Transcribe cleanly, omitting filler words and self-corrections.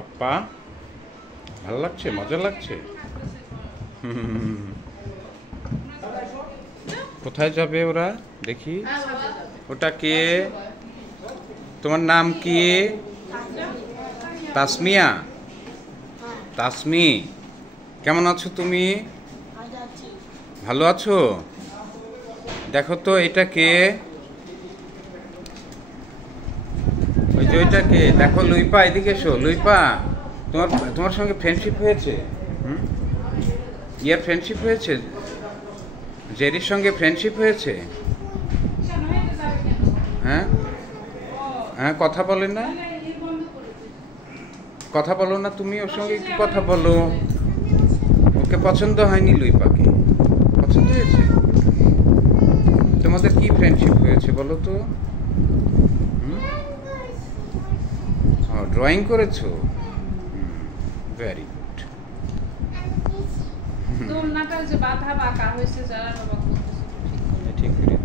পাপ্পা ভালো লাগছে, মজা লাগছে। কোথায় যাবে ওরা দেখি? ওটা কে? তোমার নাম কি? তাসমিয়া? তাসমি, কেমন আছো তুমি? ভালো আছো? দেখো তো এটা কে? ওই যে ওইটা কে? দেখো লুইপা, এদিকে এসো। লুইপা, তোমার তোমার সঙ্গে ফ্রেন্ডশিপ হয়েছে? ইয়ার ফ্রেন্ডশিপ হয়েছে? জেরির সঙ্গে ফ্রেন্ডশিপ হয়েছে? হ্যাঁ হ্যাঁ, কথা বলে না? কথা বলো না তুমি ওর সঙ্গে? একটু কথা বলো। ওকে পছন্দ হয়নি? লুইপাকে পছন্দ হয়েছে? তোমাদের কি ফ্রেন্ডশিপ হয়েছে বলো তো? ড্রয়িং করেছো? Very good. দোলনাটা যে বাঁধা বাঁকা হয়েছে, যারা বাবা ঠিক করে